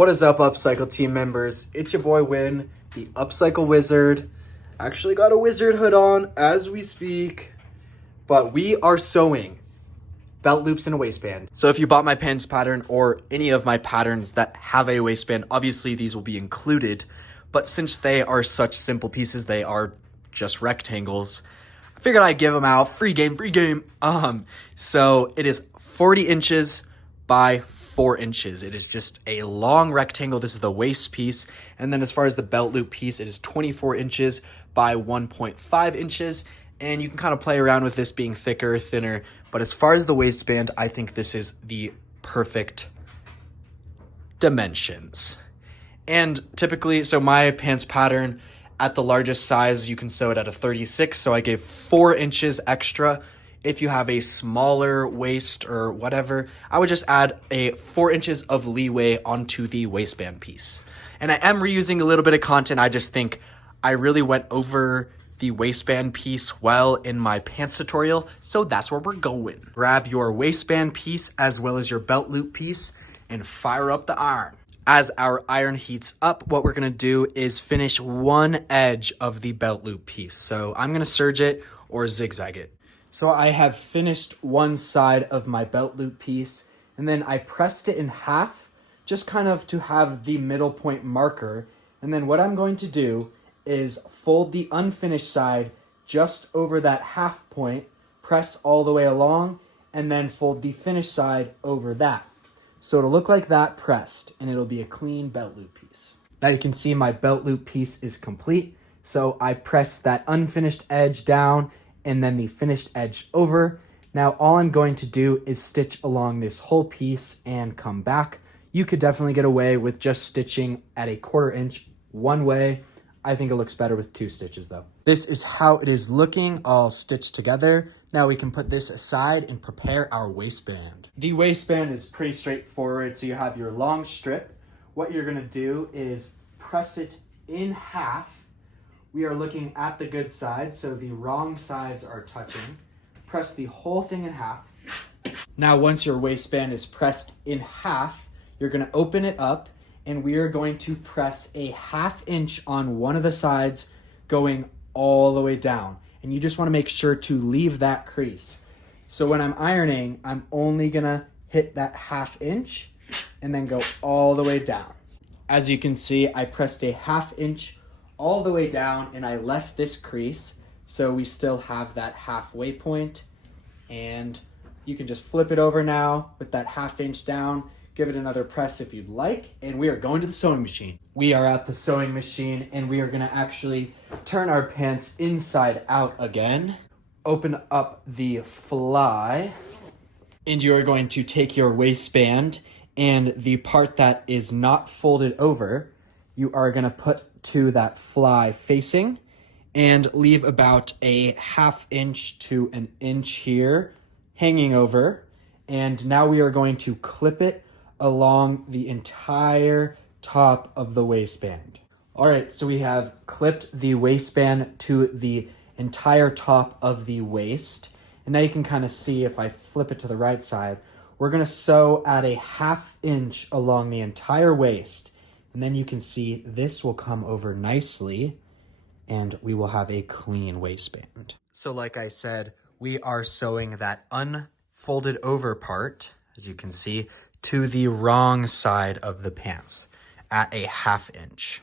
What is up, Upcycle team members? It's your boy Win, the Upcycle Wizard. Actually got a wizard hood on as we speak, but we are sewing belt loops in a waistband. So if you bought my pants pattern or any of my patterns that have a waistband, obviously these will be included, but since they are such simple pieces, they are just rectangles, I figured I'd give them out. Free game. So it is 40 inches by 4 inches. It is just a long rectangle. This is the waist piece. And then as far as the belt loop piece, it is 24 inches by 1.5 inches. And you can kind of play around with this being thicker or thinner. But as far as the waistband, I think this is the perfect dimensions. And typically, so my pants pattern at the largest size, you can sew it at a 36. So I gave 4 inches extra. If you have a smaller waist or whatever, I would just add a 4 inches of leeway onto the waistband piece. And I am reusing a little bit of content. I just think I really went over the waistband piece well in my pants tutorial, so that's where we're going. Grab your waistband piece as well as your belt loop piece and fire up the iron. As our iron heats up, what we're gonna do is finish one edge of the belt loop piece. So I'm gonna serge it or zigzag it. So I have finished one side of my belt loop piece, and then I pressed it in half, just kind of to have the middle point marker. And then what I'm going to do is fold the unfinished side just over that half point, press all the way along, and then fold the finished side over that. So it'll look like that pressed, and it'll be a clean belt loop piece. Now you can see my belt loop piece is complete. So I pressed that unfinished edge down and then the finished edge over. Now all I'm going to do is stitch along this whole piece and come back. You could definitely get away with just stitching at a 1/4 inch one way. I think it looks better with 2 stitches though. This is how it is looking all stitched together. Now we can put this aside and prepare our waistband. The waistband is pretty straightforward. So you have your long strip. What you're gonna do is press it in half. We are looking at the good side, so the wrong sides are touching. Press the whole thing in half. Now, once your waistband is pressed in half, you're gonna open it up, and we are going to press a 1/2 inch on one of the sides going all the way down. And you just wanna make sure to leave that crease. So when I'm ironing, I'm only gonna hit that 1/2 inch and then go all the way down. As you can see, I pressed a 1/2 inch all the way down, and I left this crease, so we still have that halfway point. And you can just flip it over now with that 1/2 inch down, give it another press if you'd like, and we are going to the sewing machine. We are at the sewing machine, and we are gonna actually turn our pants inside out again. Open up the fly, and you are going to take your waistband, and the part that is not folded over, you are gonna put to that fly facing and leave about a 1/2 inch to an inch here hanging over. And now we are going to clip it along the entire top of the waistband. All right, so we have clipped the waistband to the entire top of the waist. And now you can kind of see, if I flip it to the right side, we're gonna sew at a 1/2 inch along the entire waist. And then you can see this will come over nicely, and we will have a clean waistband. So like I said, we are sewing that unfolded over part, as you can see, to the wrong side of the pants at a 1/2 inch.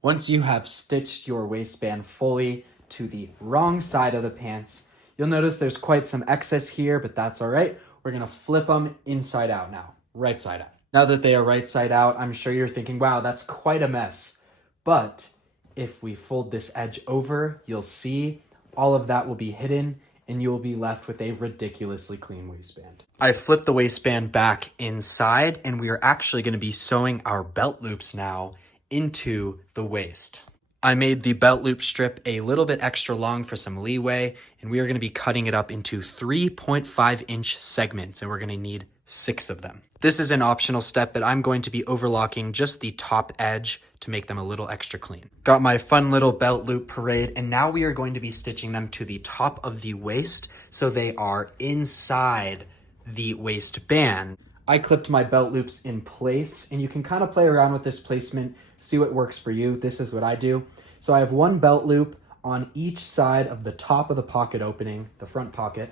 Once you have stitched your waistband fully to the wrong side of the pants, you'll notice there's quite some excess here, but that's all right. We're gonna flip them inside out now, right side out. Now that they are right side out, I'm sure you're thinking, wow, that's quite a mess. But if we fold this edge over, you'll see all of that will be hidden, and you will be left with a ridiculously clean waistband. I flipped the waistband back inside, and we are actually gonna be sewing our belt loops now into the waist. I made the belt loop strip a little bit extra long for some leeway, and we are gonna be cutting it up into 3.5 inch segments, and we're gonna need 6 of them. This is an optional step, but I'm going to be overlocking just the top edge to make them a little extra clean. Got my fun little belt loop parade, and now we are going to be stitching them to the top of the waist so they are inside the waistband. I clipped my belt loops in place, and you can kind of play around with this placement, see what works for you. This is what I do. So I have one belt loop on each side of the top of the pocket opening, the front pocket.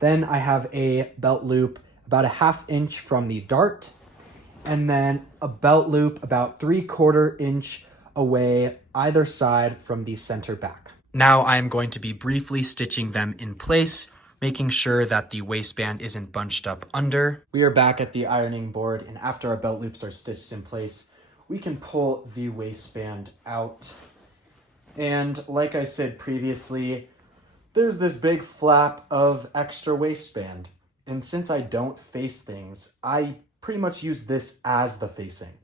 Then I have a belt loop about a 1/2 inch from the dart, and then a belt loop about 3/4 inch away either side from the center back. Now I am going to be briefly stitching them in place, making sure that the waistband isn't bunched up under. We are back at the ironing board, and after our belt loops are stitched in place, we can pull the waistband out. And like I said previously, there's this big flap of extra waistband. And since I don't face things, I pretty much use this as the facing.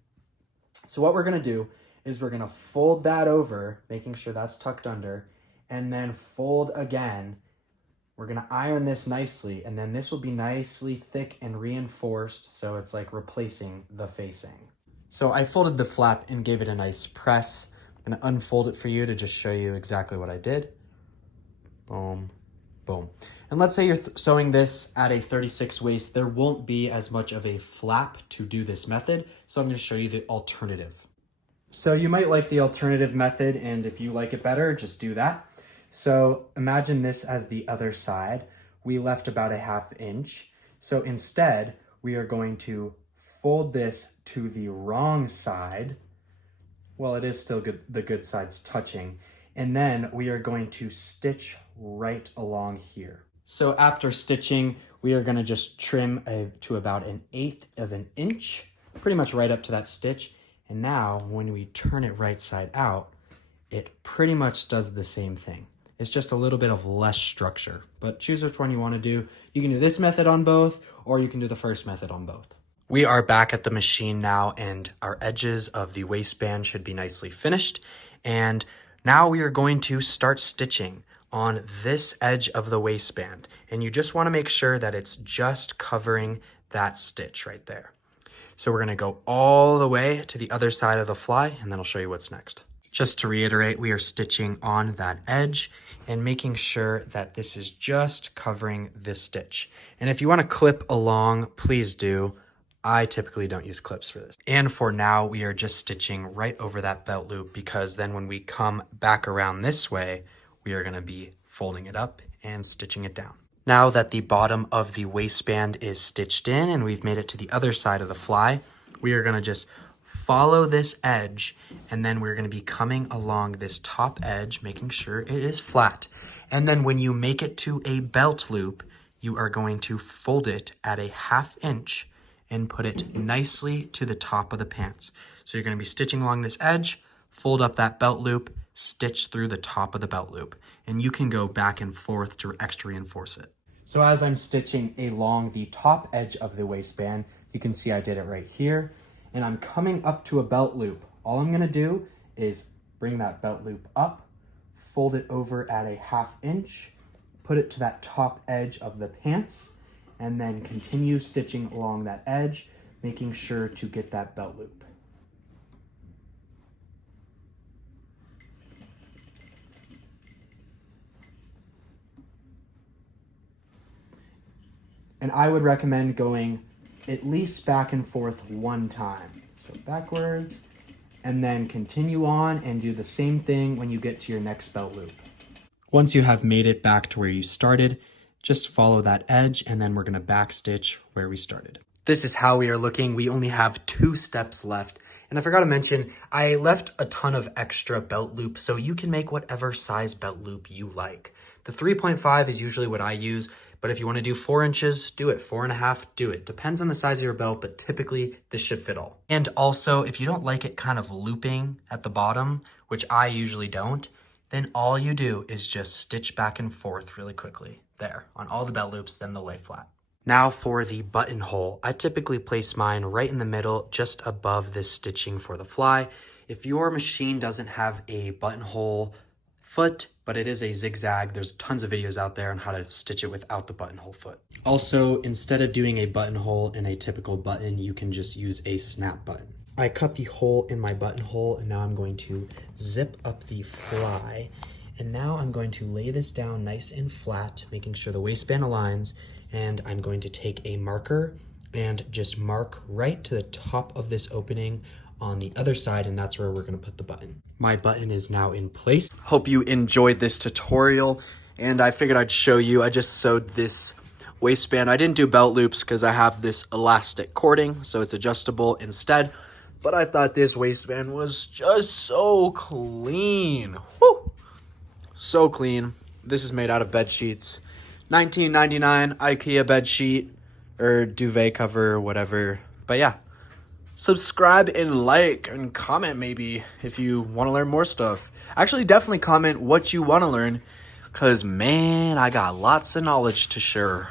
So what we're gonna do is we're gonna fold that over, making sure that's tucked under, and then fold again. We're gonna iron this nicely, and then this will be nicely thick and reinforced, so it's like replacing the facing. So I folded the flap and gave it a nice press. I'm gonna unfold it for you to just show you exactly what I did. Boom, boom. And let's say you're sewing this at a 36 waist, there won't be as much of a flap to do this method, so I'm gonna show you the alternative. So you might like the alternative method, and if you like it better, just do that. So imagine this as the other side. We left about a 1/2 inch. So instead, we are going to fold this to the wrong side. Well, it is still good, the good side's touching. And then we are going to stitch right along here. So after stitching, we are gonna just trim to about 1/8 of an inch, pretty much right up to that stitch. And now when we turn it right side out, it pretty much does the same thing. It's just a little bit of less structure, but choose which one you want to do. You can do this method on both, or you can do the first method on both. We are back at the machine now, and our edges of the waistband should be nicely finished. And now we are going to start stitching on this edge of the waistband. And you just want to make sure that it's just covering that stitch right there. So we're going to go all the way to the other side of the fly, and then I'll show you what's next. Just to reiterate, we are stitching on that edge and making sure that this is just covering this stitch. And if you want to clip along, please do. I typically don't use clips for this. And for now, we are just stitching right over that belt loop, because then when we come back around this way, we are going to be folding it up and stitching it down. Now that the bottom of the waistband is stitched in and we've made it to the other side of the fly, we are going to just follow this edge, and then we're going to be coming along this top edge, making sure it is flat. And then when you make it to a belt loop, you are going to fold it at a 1/2 inch and put it nicely to the top of the pants. So you're going to be stitching along this edge, fold up that belt loop, stitch through the top of the belt loop, and you can go back and forth to extra reinforce it. So as I'm stitching along the top edge of the waistband, you can see I did it right here, and I'm coming up to a belt loop. All I'm gonna do is bring that belt loop up, fold it over at a 1/2 inch, put it to that top edge of the pants, and then continue stitching along that edge, making sure to get that belt loop. And I would recommend going at least back and forth one time. So backwards, and then continue on and do the same thing when you get to your next belt loop. Once you have made it back to where you started, just follow that edge, and then we're gonna back stitch where we started. This is how we are looking. We only have 2 steps left. And I forgot to mention, I left a ton of extra belt loop, so you can make whatever size belt loop you like. The 3.5 is usually what I use, but if you want to do 4 inches, do it. 4.5, do it. Depends on the size of your belt, but typically this should fit all. And also, if you don't like it kind of looping at the bottom, which I usually don't, then all you do is just stitch back and forth really quickly. There, on all the belt loops, then they'll lay flat. Now for the buttonhole, I typically place mine right in the middle, just above this stitching for the fly. If your machine doesn't have a buttonhole foot, but it is a zigzag, there's tons of videos out there on how to stitch it without the buttonhole foot. Also, instead of doing a buttonhole in a typical button, you can just use a snap button. I cut the hole in my buttonhole, and now I'm going to zip up the fly. And now I'm going to lay this down nice and flat, making sure the waistband aligns. And I'm going to take a marker and just mark right to the top of this opening on the other side, and that's where we're gonna put the button. My button is now in place. Hope you enjoyed this tutorial, and I figured I'd show you. I just sewed this waistband. I didn't do belt loops because I have this elastic cording, so it's adjustable instead. But I thought this waistband was just so clean. Woo! So clean. This is made out of bed sheets. $19.99 IKEA bed sheet or duvet cover or whatever. But yeah, subscribe and like and comment maybe if you want to learn more stuff. Actually, definitely comment what you want to learn because, man, I got lots of knowledge to share.